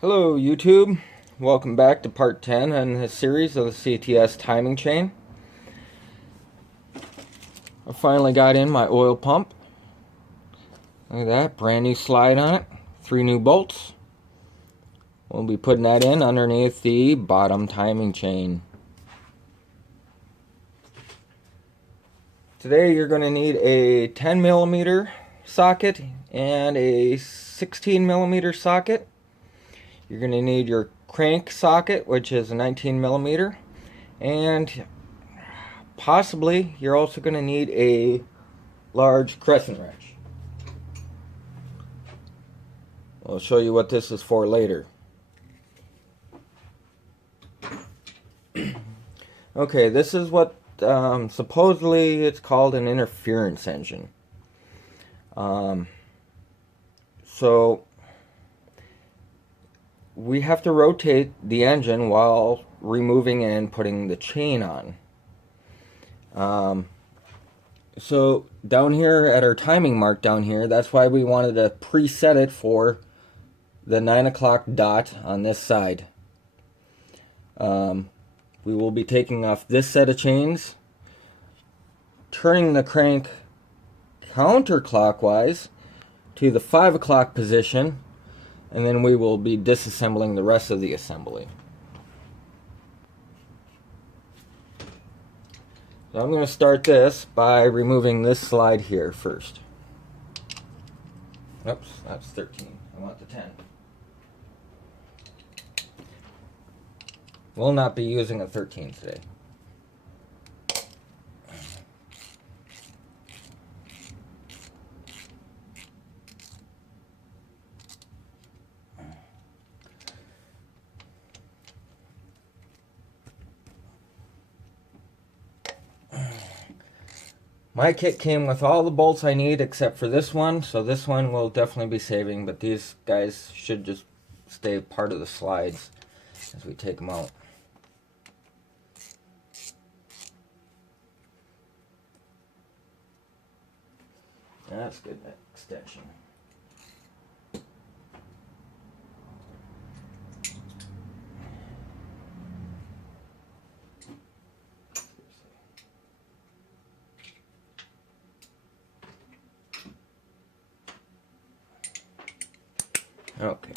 Hello YouTube, welcome back to part 10 in this series of the CTS timing chain. I finally got in my oil pump. Look at that, brand new slide on it, 3 new bolts. We'll be putting that in underneath the bottom timing chain. Today you're going to need a 10mm socket and a 16mm socket. You're going to need your crank socket, which is a 19mm, and possibly you're also going to need a large crescent wrench. I'll show you what this is for later. Okay, this is what supposedly it's called an interference engine. So we have to rotate the engine while removing and putting the chain on. So down here at our timing mark down here, that's why we wanted to preset it for the 9 o'clock dot on this side. We will be taking off this set of chains, turning the crank counterclockwise to the 5 o'clock position, and then we will be disassembling the rest of the assembly. So I'm going to start this by removing this slide here first. Oops, that's 13. I want the 10. We'll not be using a 13 today. My kit came with all the bolts I need except for this one, so this one will definitely be saving, but these guys should just stay part of the slides as we take them out. That's good extension. Okay.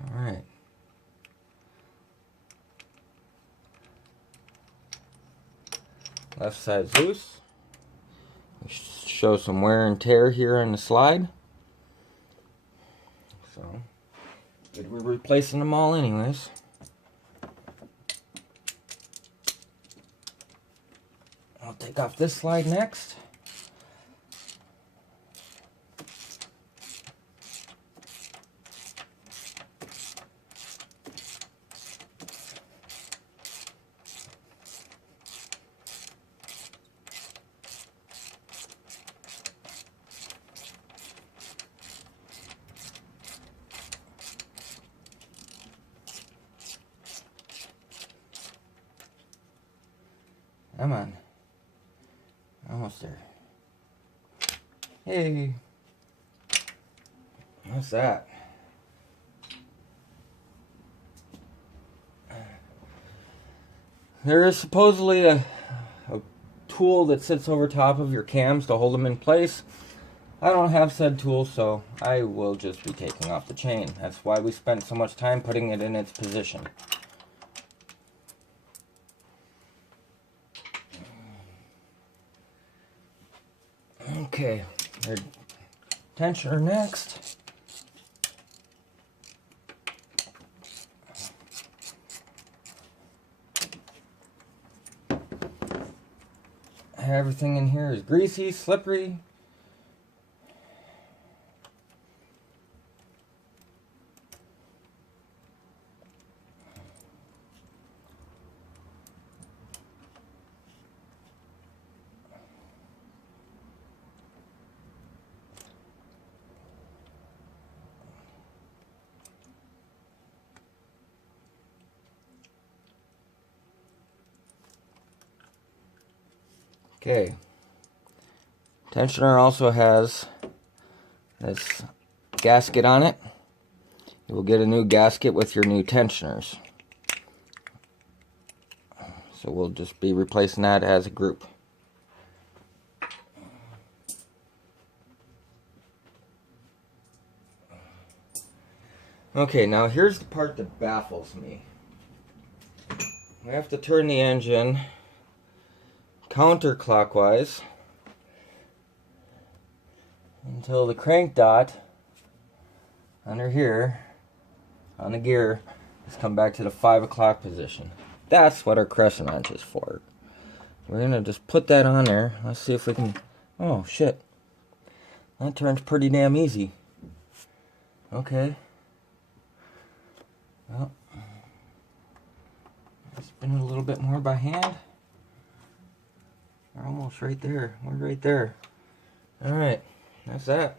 All right. Left side's loose. Show some wear and tear here on the slide. So, we're replacing them all anyways. I'll take off this slide next. Come on. Almost there. Hey. What's that? There is supposedly a tool that sits over top of your cams to hold them in place. I don't have said tool, so I will just be taking off the chain. That's why we spent so much time putting it in its position. Okay, our tensioner next. Everything in here is greasy, slippery. Okay. Tensioner also has this gasket on it. You will get a new gasket with your new tensioners. So we'll just be replacing that as a group. Okay, now here's the part that baffles me. We have to turn the engine counterclockwise until the crank dot under here on the gear has come back to the 5 o'clock position. That's what our crescent wrench is for. We're going to just put that on there. Let's see if we can... Oh, shit. That turns pretty damn easy. Okay. Well, spin it a little bit more by hand. We're almost right there. We're right there. Alright, that's that.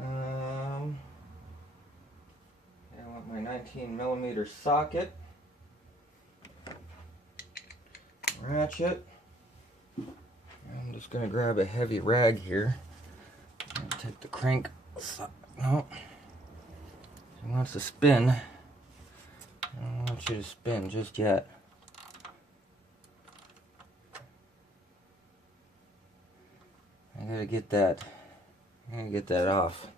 I want my 19mm socket. Ratchet. I'm just going to grab a heavy rag here and take the crank. No. He wants to spin. I don't want you to spin just yet. I gotta get that. Off.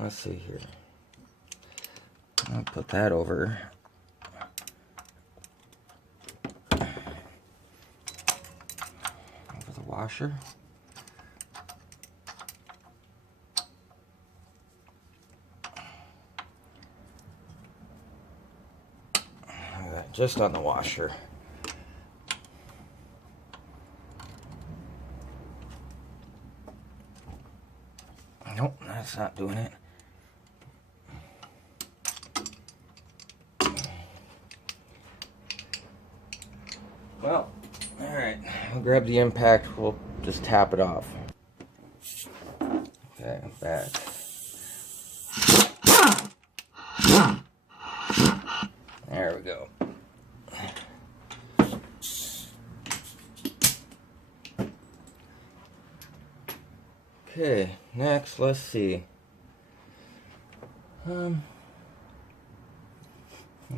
Let's see here. I'll put that over the washer. Just on the washer. Nope, that's not doing it. Well, alright, we'll grab the impact, we'll just tap it off. Okay, I'm back. There we go. Okay, next, let's see. I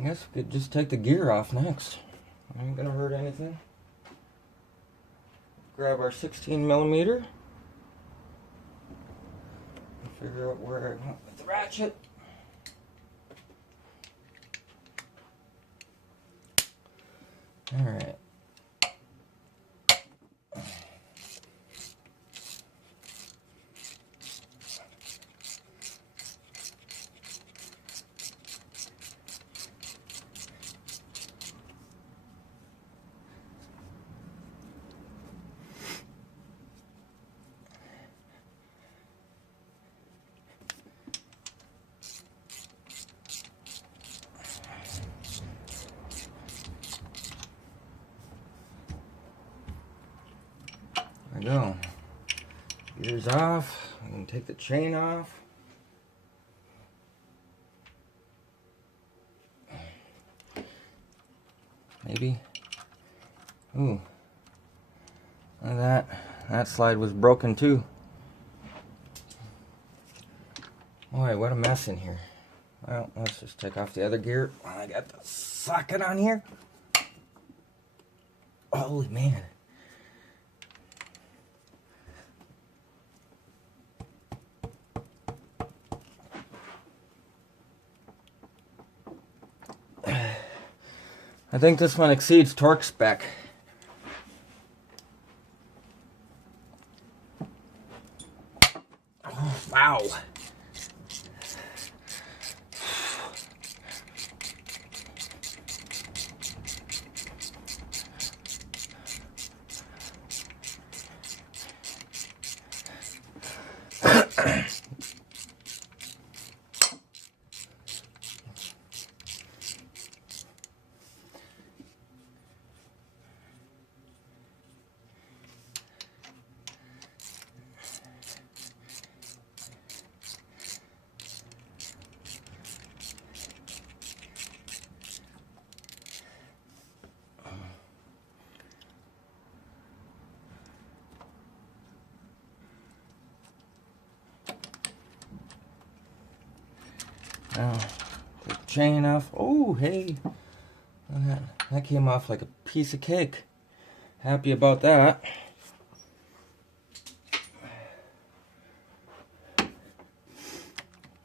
guess we could just take the gear off next. Ain't gonna hurt anything. Grab our 16mm. Figure out where I went with the ratchet. Alright. There we go. Gear's off. I can take the chain off. Maybe. Ooh. Look at that. That slide was broken too. Boy, what a mess in here. Well, let's just take off the other gear. I got the socket on here. Holy man. I think this one exceeds torque spec. Oh, wow. Now, take the chain off. Oh, hey. That came off like a piece of cake. Happy about that.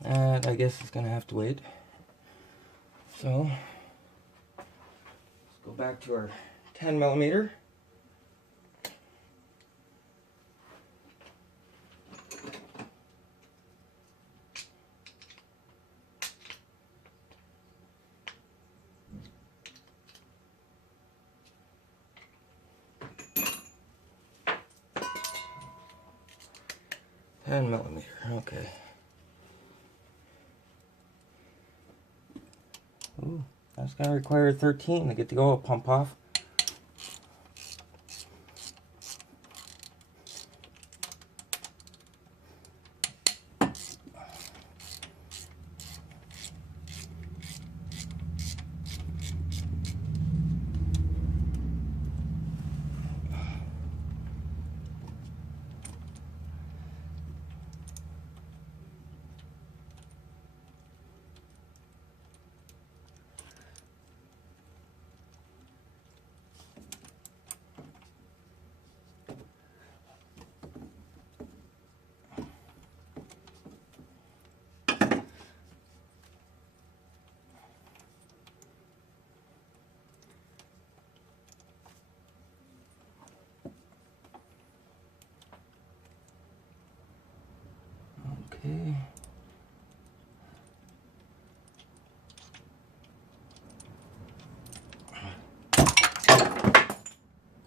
And I guess it's gonna have to wait. So, let's go back to our 10 millimeter. Okay. Ooh, that's gonna require 13 to get the oil pump off. Okay.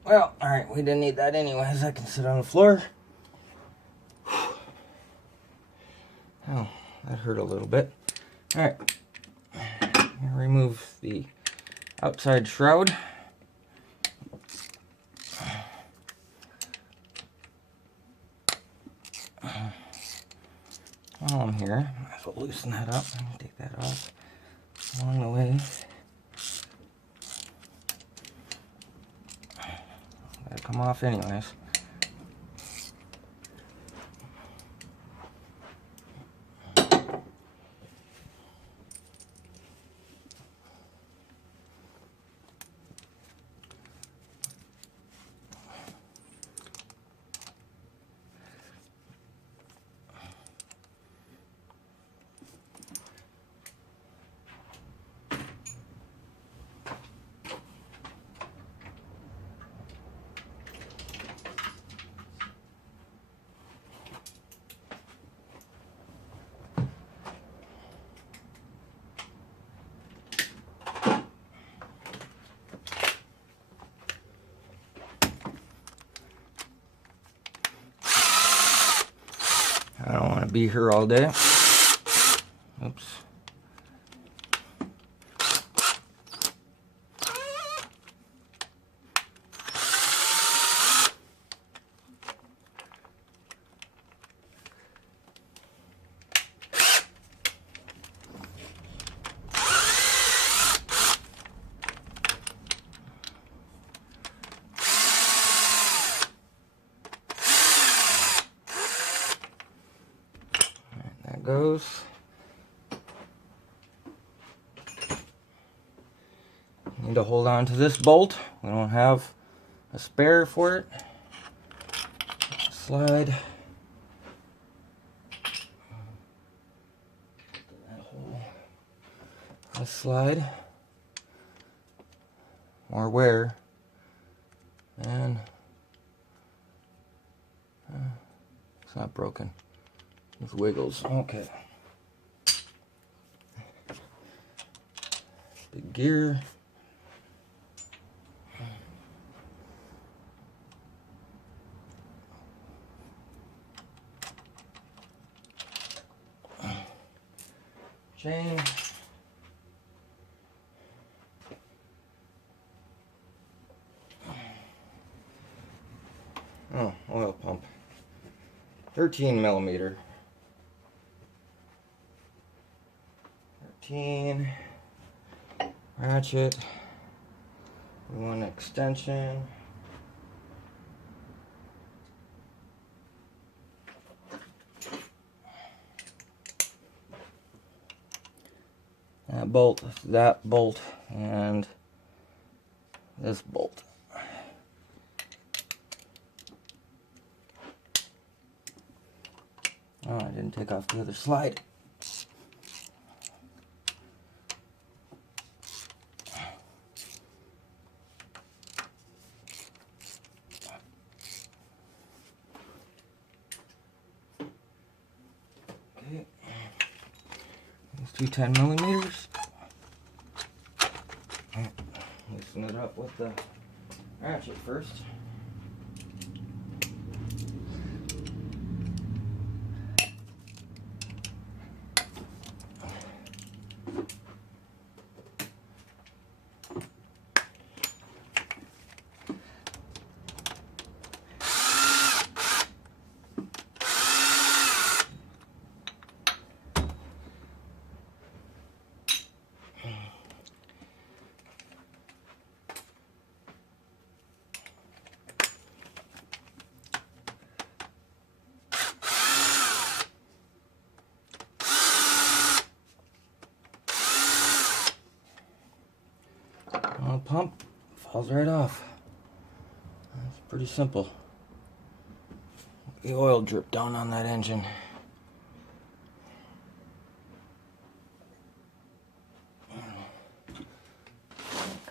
Well, alright, we didn't need that anyways. I can sit on the floor. Oh, that hurt a little bit. Alright. Remove the outside shroud. While I'm here, might as well loosen that up and take that off along the way. Gotta come off anyways. I don't want to be here all day. Oops. Goes. Need to hold on to this bolt. We don't have a spare for it. Slide. That hole. Let's slide. More wear. And it's not broken. With wiggles. Okay. Big gear. Chain. Oh, oil pump. 13 millimeter. 13. Ratchet. We want an extension. that bolt, and this bolt. Oh, I didn't take off the other slide. Okay. Let's do 10 millimeters. Loosen it up with the ratchet first. Pump falls right off. It's pretty simple. The oil dripped down on that engine.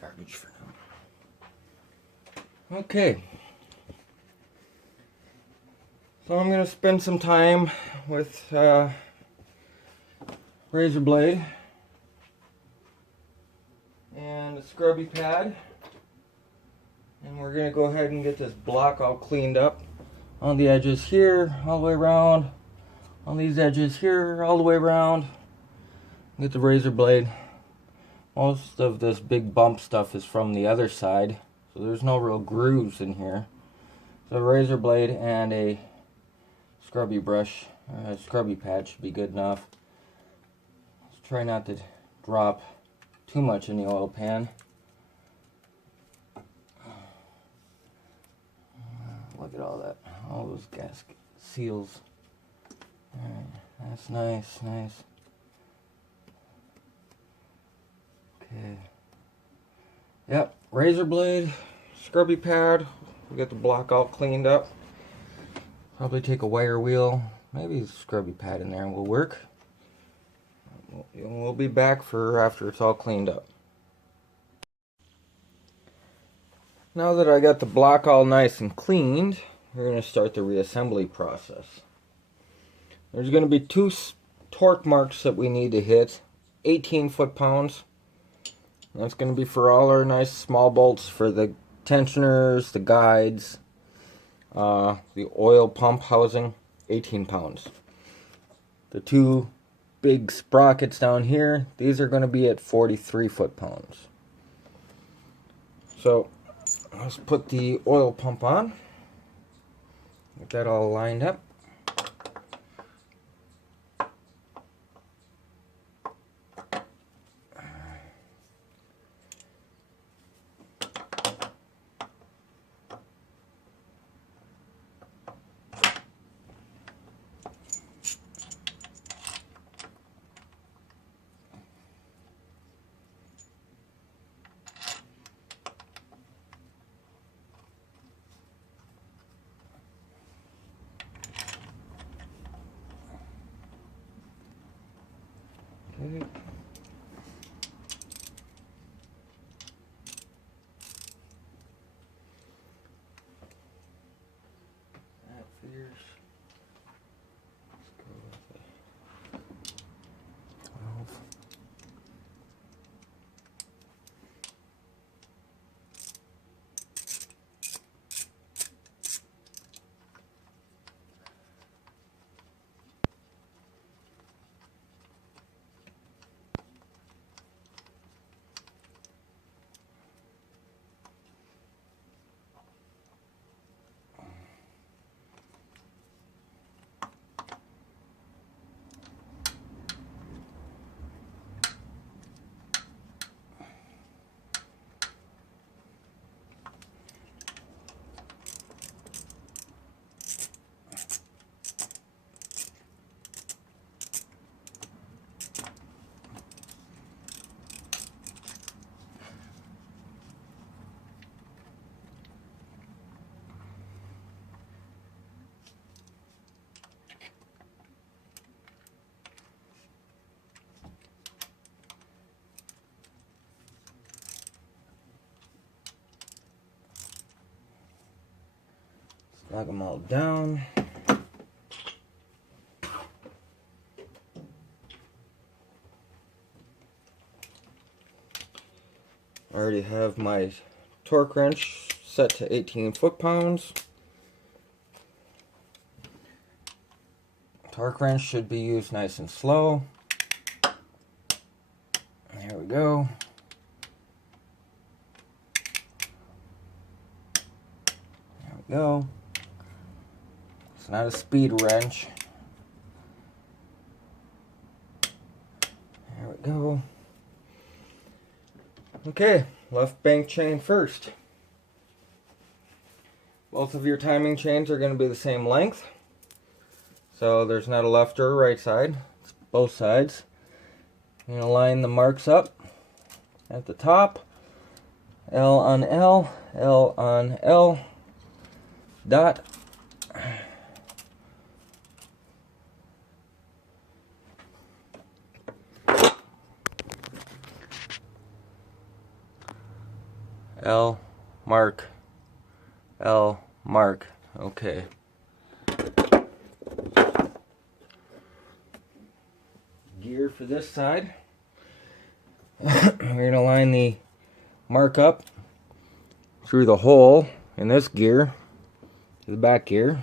Garbage for now. Okay. So I'm going to spend some time with razor blade and a scrubby pad, and we're going to go ahead and get this block all cleaned up on the edges here, all the way around, on these edges here, all the way around. Get the razor blade. Most of this big bump stuff is from the other side, so there's no real grooves in here. So a razor blade and a scrubby brush, a scrubby pad should be good enough. Let's try not to drop too much in the oil pan. Look at all that, all those gasket seals. Alright, that's nice, nice. Okay. Yep, razor blade, scrubby pad. We get the block all cleaned up. Probably take a wire wheel, maybe a scrubby pad in there will work. We'll be back for after it's all cleaned up. Now that I got the block all nice and cleaned, we're going to start the reassembly process. There's going to be two torque marks that we need to hit, 18 foot-pounds. That's going to be for all our nice small bolts for the tensioners, the guides, the oil pump housing, 18 pounds. The two big sprockets down here, these are going to be at 43 foot-pounds. So let's put the oil pump on. Get that all lined up. Okay. That figures. Let's go with 12. Plug them all down. I already have my torque wrench set to 18 foot-pounds. Torque wrench should be used nice and slow. There we go. There we go. It's not a speed wrench. There we go. Okay, left bank chain first. Both of your timing chains are going to be the same length. So there's not a left or a right side. It's both sides. You're going to line the marks up at the top. L on L, L on L, dot. L, mark, L, mark. Okay. Gear for this side. We're going to line the mark up through the hole in this gear to the back gear.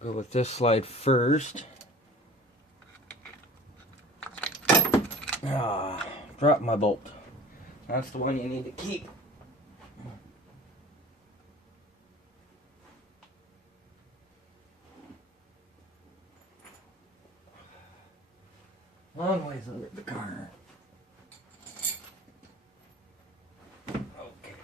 Go with this slide first. Drop my bolt. That's the one you need to keep. Long ways under the car. Okay.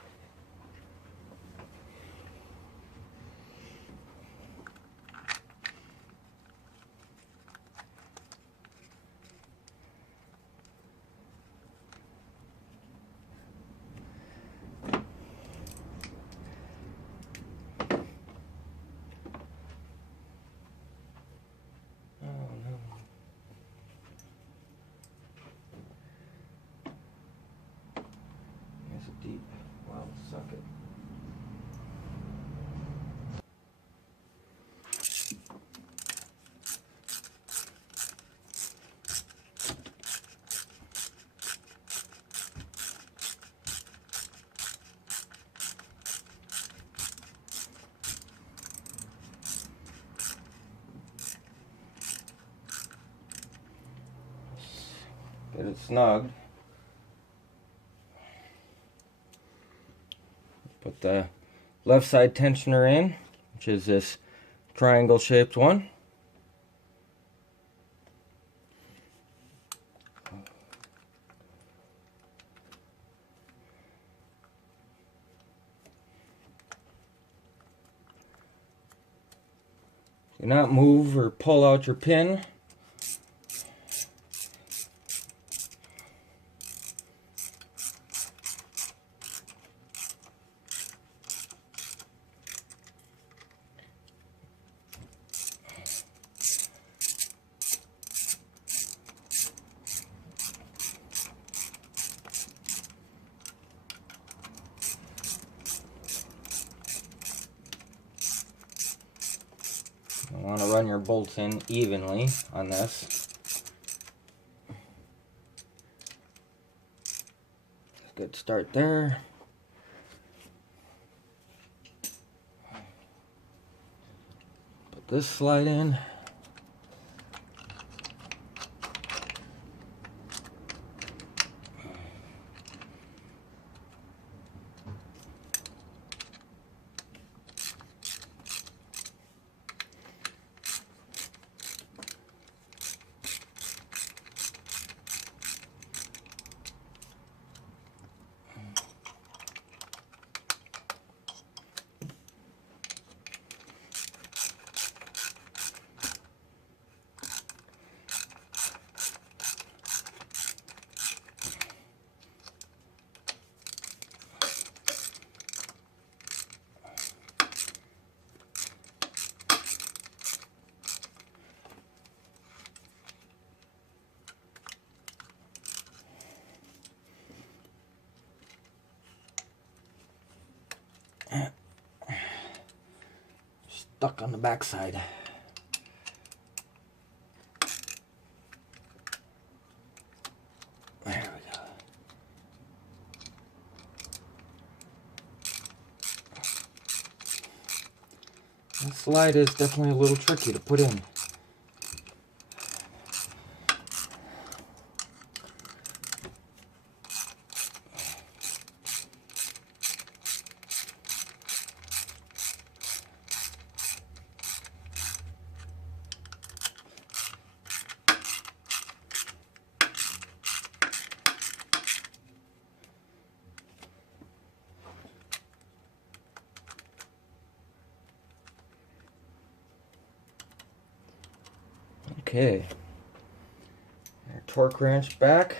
Deep well socket. Get it snug. Put the left side tensioner in, which is this triangle shaped one. Do not move or pull out your pin. You want to run your bolts in evenly on this. Good start there. Put this slide in. stuck on the back side. There we go. This slide is definitely a little tricky to put in. Okay, our torque wrench back,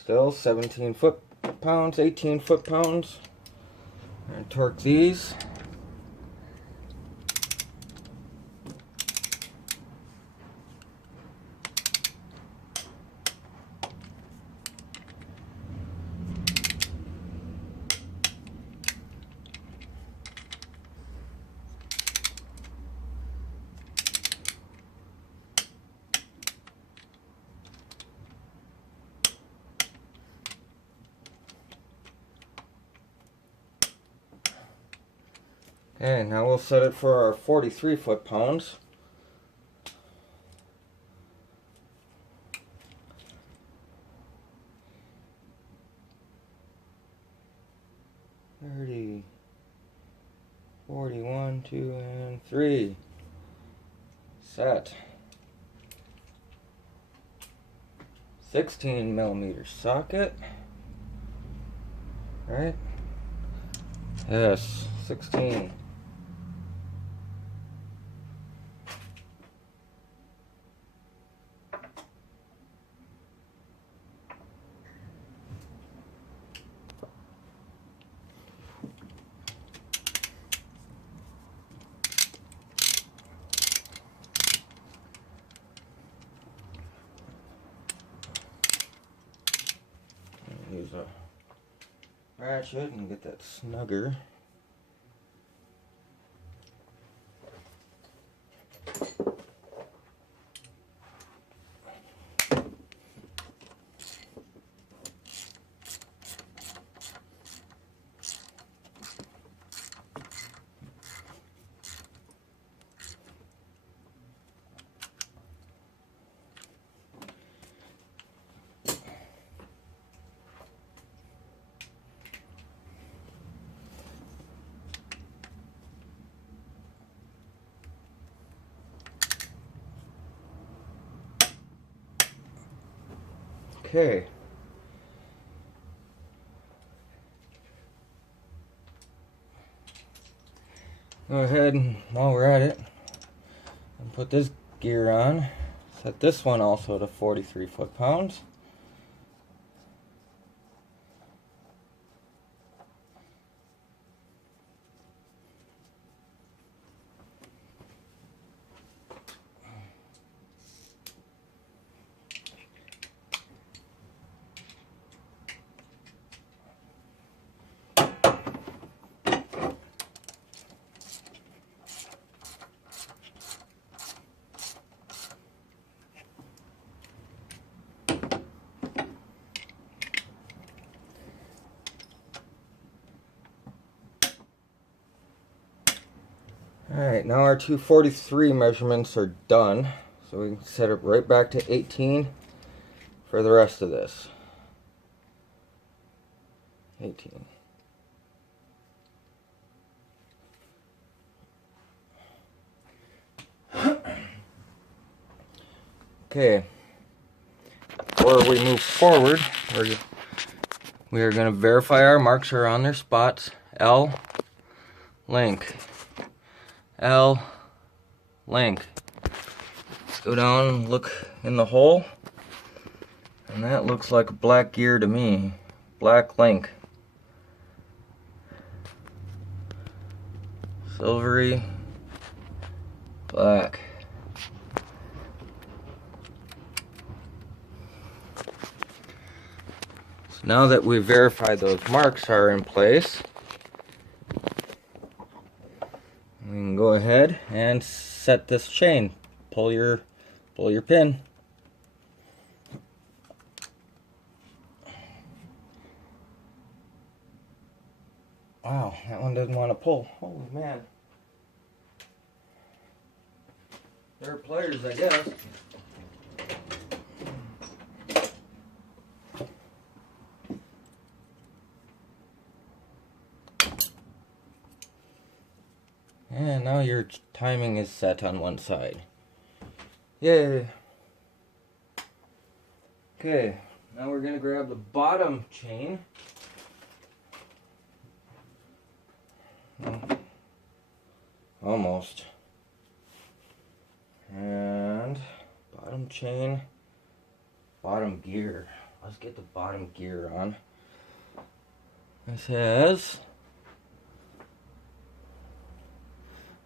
still 17 foot-pounds, 18 foot-pounds, and torque these. Okay, now we'll set it for our 43 foot-pounds. $30, 41, 2, and 3. Set. 16 millimeter socket. Right? Yes, 16. Use a ratchet and get that snugger. Okay. Go ahead and while we're at it, and put this gear on. Set this one also to 43 foot-pounds. Alright, now our 243 measurements are done, so we can set it right back to 18 for the rest of this. 18. Okay, before we move forward, we are going to verify our marks are on their spots. L, link. L, link. Let's go down and look in the hole. And that looks like a black gear to me. Black link. Silvery black. So now that we've verified those marks are in place, We can go ahead and set this chain. Pull your pin. Wow, that one doesn't want to pull. Holy man. They're pliers, I guess. And now your timing is set on one side. Yay. Okay, now we're going to grab the bottom chain. Almost. And bottom chain, bottom gear. Let's get the bottom gear on. This has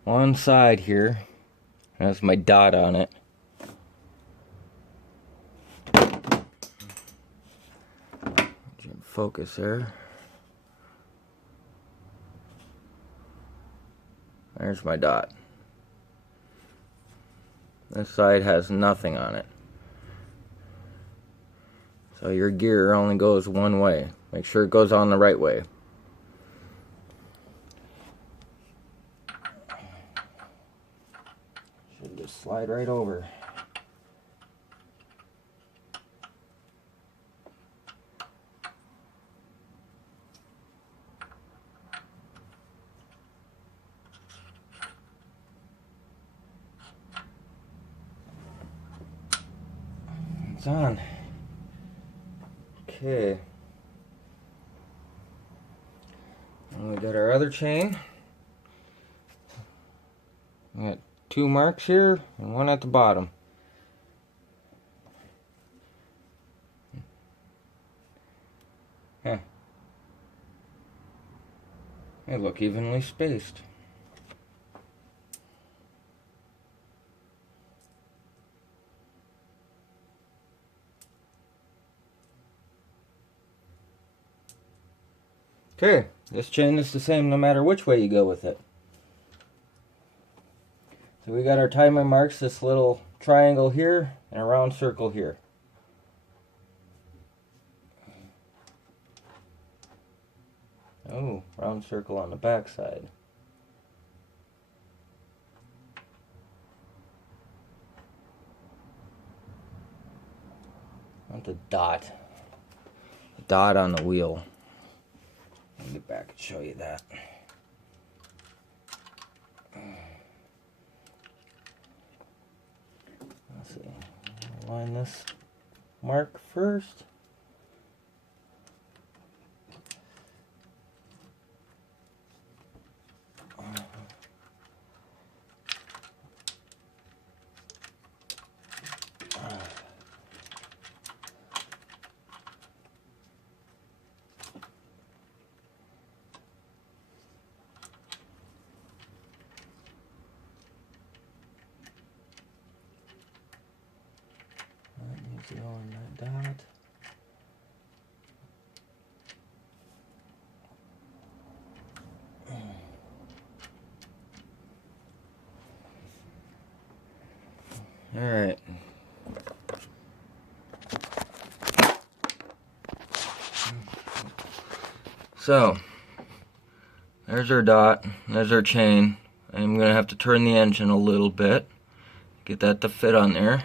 one side here, has my dot on it. Focus there. There's my dot. This side has nothing on it. So your gear only goes one way. Make sure it goes on the right way. Should just slide right over. It's on. Okay. And we got our other chain. We got two marks here and one at the bottom. Huh. They look evenly spaced. Okay, this chain is the same no matter which way you go with it. So we got our timing marks, this little triangle here and a round circle here. Oh, round circle on the back side. I want the dot. The dot on the wheel. Let me get back and show you that. Let's see. Line this mark first. On that dot. All right. So there's our dot, there's our chain. I'm gonna have to turn the engine a little bit, get that to fit on there.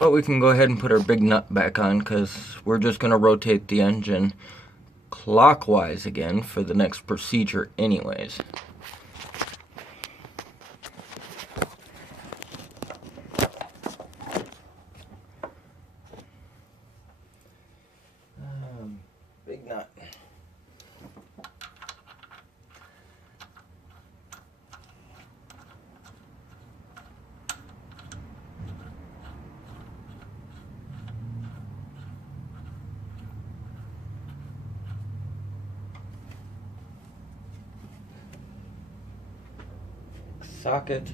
But we can go ahead and put our big nut back on because we're just going to rotate the engine clockwise again for the next procedure anyways. Big nut. Socket.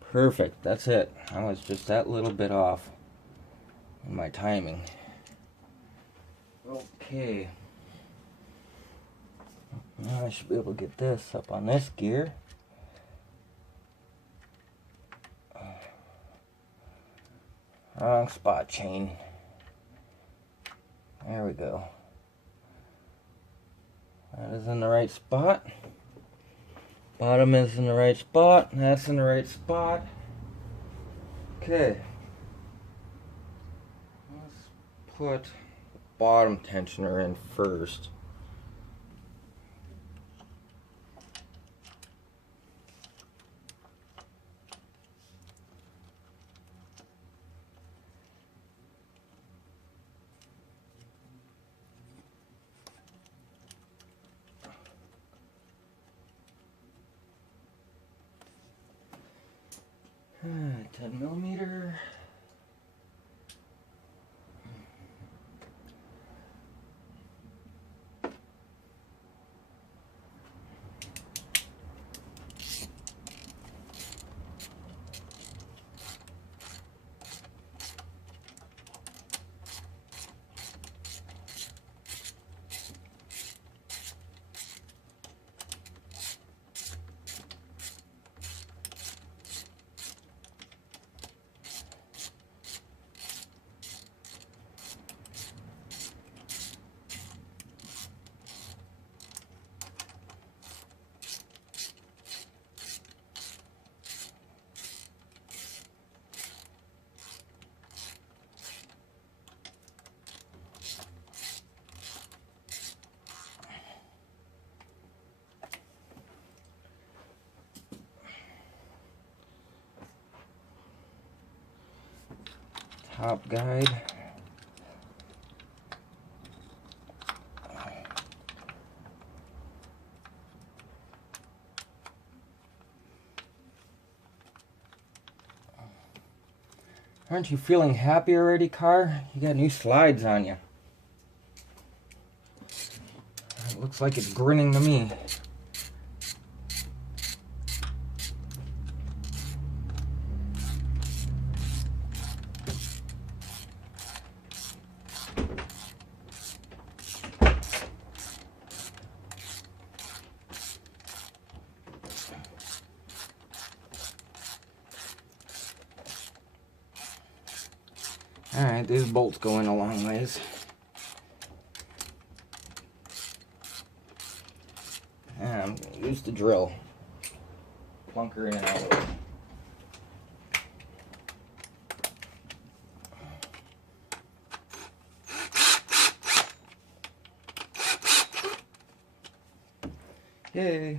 Perfect, that's it. I was just that little bit off. my timing. Okay. Now I should be able to get this up on this gear. Wrong spot chain. There we go. That is in the right spot. Bottom is in the right spot. That's in the right spot. Okay. Let's put the bottom tensioner in first. Hmm, 10 millimeter. Top guide. Aren't you feeling happy already, car? You got new slides on you. It looks like it's grinning to me. Alright, these bolts go in a long ways. And I'm going to use the drill. Plunk her in and out. Yay!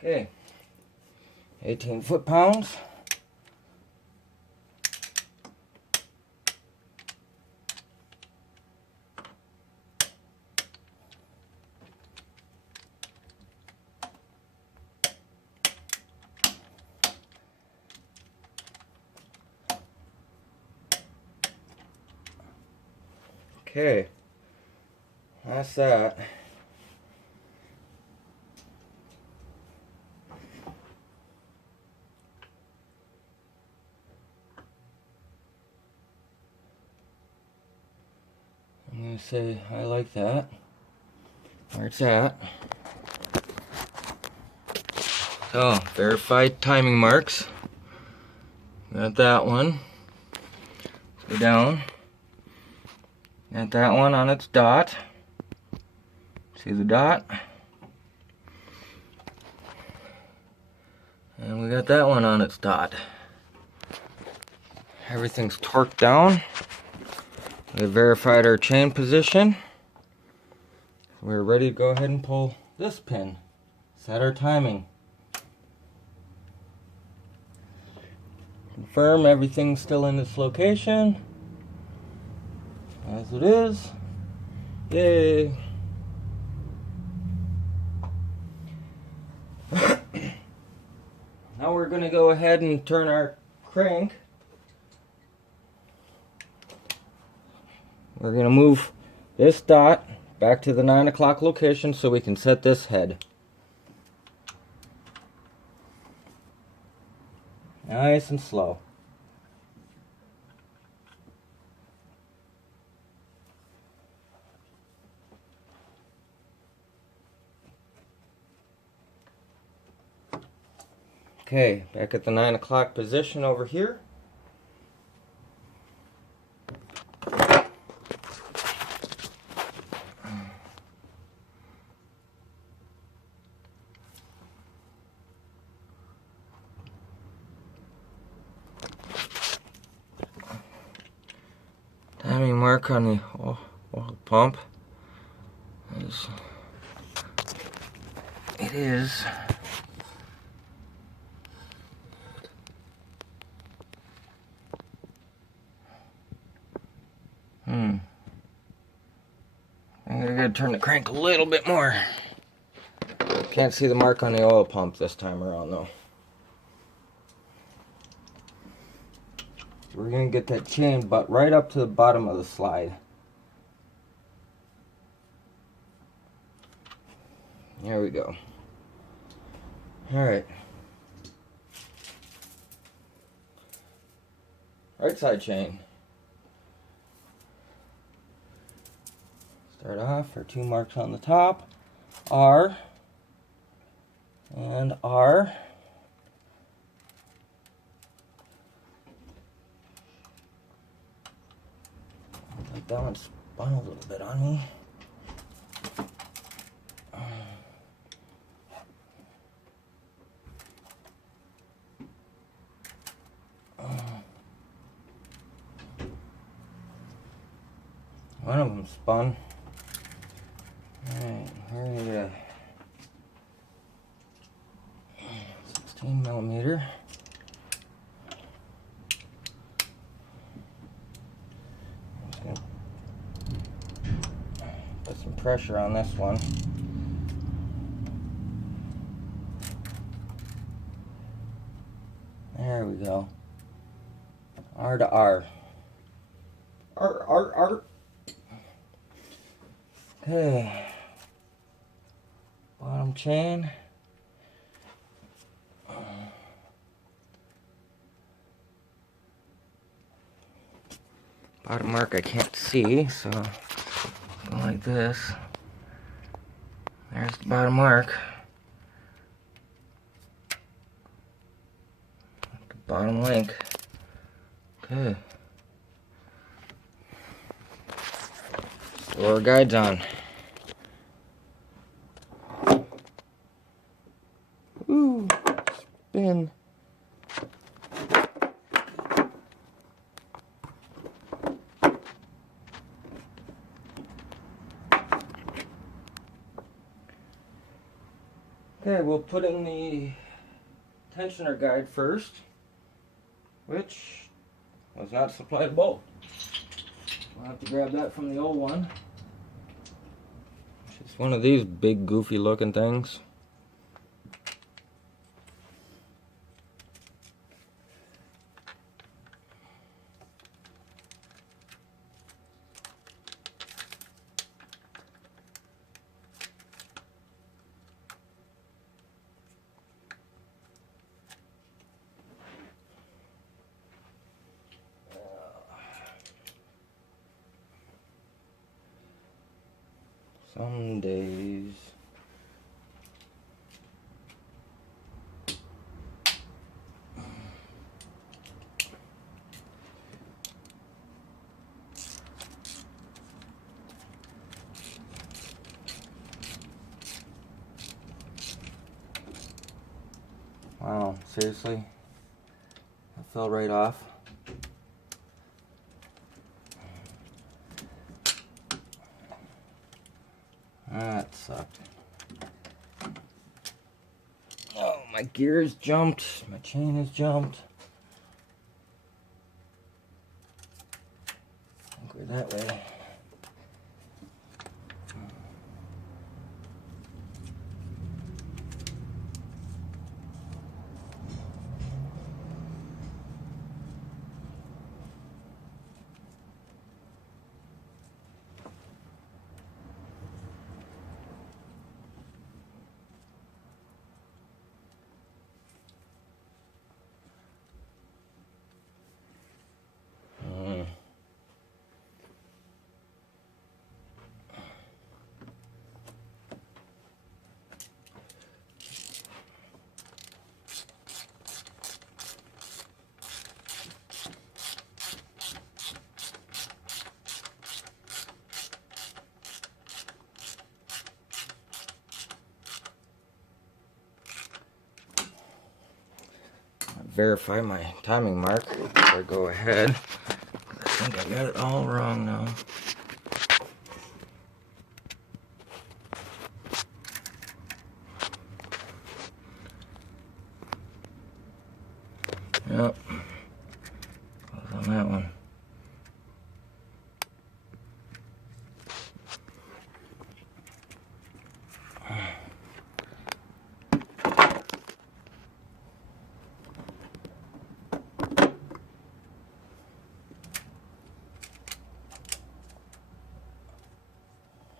Okay, 18 foot-pounds. Okay, that's that. I'm going to say I like that, where it's at. So, verified timing marks. Got that one. Let's go down. Got that one on its dot. See the dot? And we got that one on its dot. Everything's torqued down. We verified our chain position. We're ready to go ahead and pull this pin. Set our timing. Confirm everything's still in its location. As it is. Yay! Now we're going to go ahead and turn our crank. We're going to move this dot back to the 9 o'clock location so we can set this head. Nice and slow. Okay, back at the 9 o'clock position over here. Timing mark on the oil pump is, it is I'm gonna turn the crank a little bit more. Can't see the mark on the oil pump this time around though. We're gonna get that chain butt right up to the bottom of the slide. There we go. Alright. Right side chain. Start off, our two marks on the top, R and R. Like that one spun a little bit on me. One of them spun. Alright, we're gonna get a 16 millimeter. I'm just gonna put some pressure on this one. There we go. R to R. R, R, R. Okay. Bottom chain. Bottom mark I can't see, so go like this. There's the bottom mark. The bottom link. Okay. Store our guides on. Ooh, spin. Okay, we'll put in the tensioner guide first, which was not supplied a bolt. We'll have to grab that from the old one. It's one of these big goofy looking things. Some days. Wow, seriously? That fell right off. That sucked. Oh, my gear's jumped. My chain has jumped. I think we're that way. verify my timing mark before I go ahead. I think I got it all wrong now. Yep. Close on that one.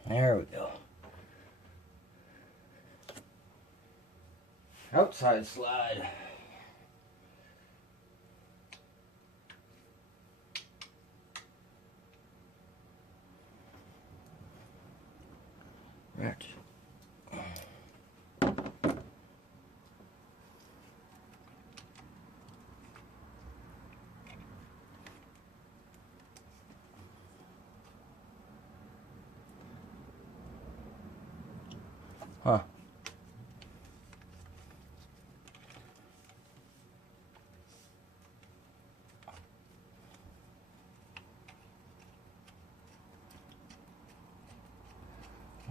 There we go. Outside slide. Right. Huh.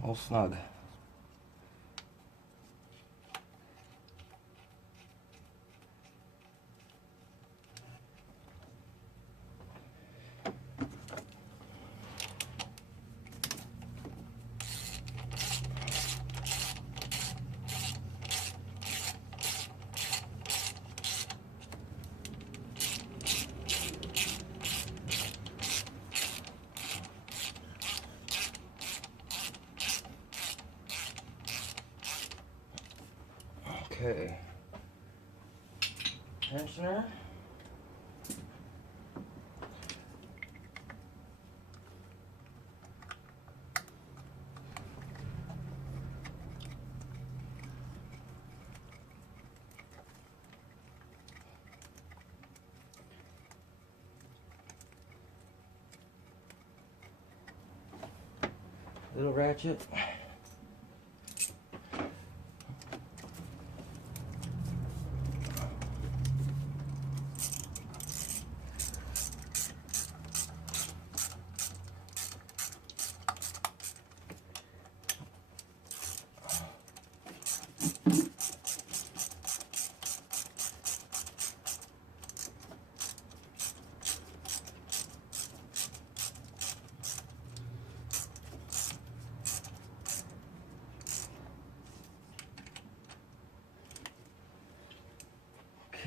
All snug. Okay. Tensioner. Little ratchet.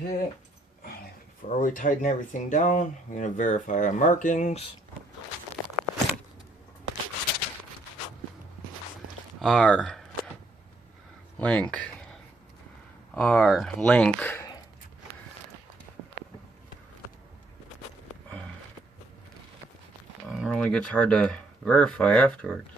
Okay, before we tighten everything down, we're going to verify our markings. R, link, R, link. It really gets hard to verify afterwards.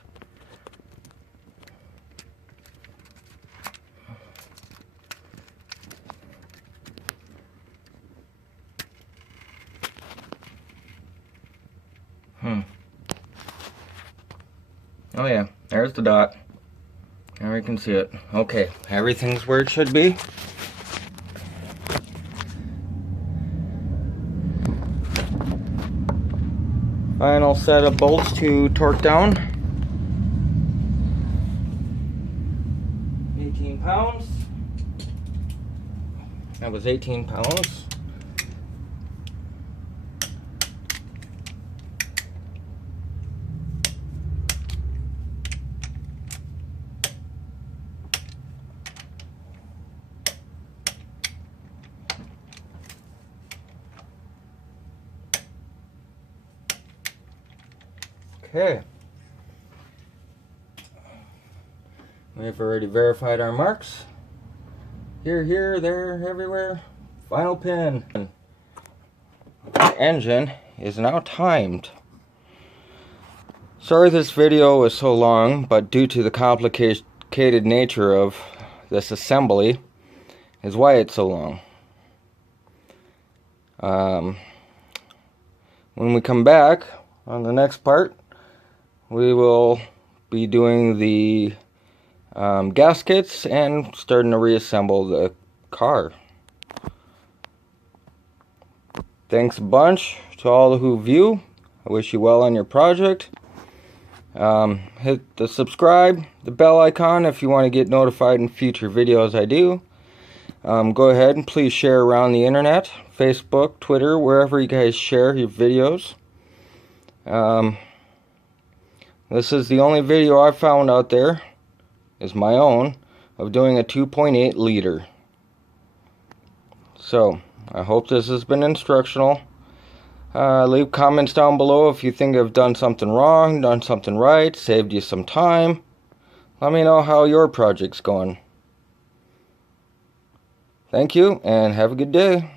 Oh yeah, there's the dot. There we can see it. Okay, everything's where it should be. Final set of bolts to torque down. 18 pounds. That was 18 pounds. Okay. We've already verified our marks. Here, there, everywhere. Final pin. The engine is now timed. Sorry this video was so long, but due to the complicated nature of this assembly is why it's so long. When we come back on the next part, we will be doing the gaskets and starting to reassemble the car. Thanks a bunch to all who view. I wish you well on your project. Hit the subscribe, the bell icon if you want to get notified in future videos I do. Go ahead and please share around the internet, Facebook, Twitter, wherever you guys share your videos. This is the only video I've found out there, is my own, of doing a 2.8 liter. So, I hope this has been instructional. Leave comments down below if you think I've done something wrong, done something right, saved you some time. Let me know how your project's going. Thank you, and have a good day.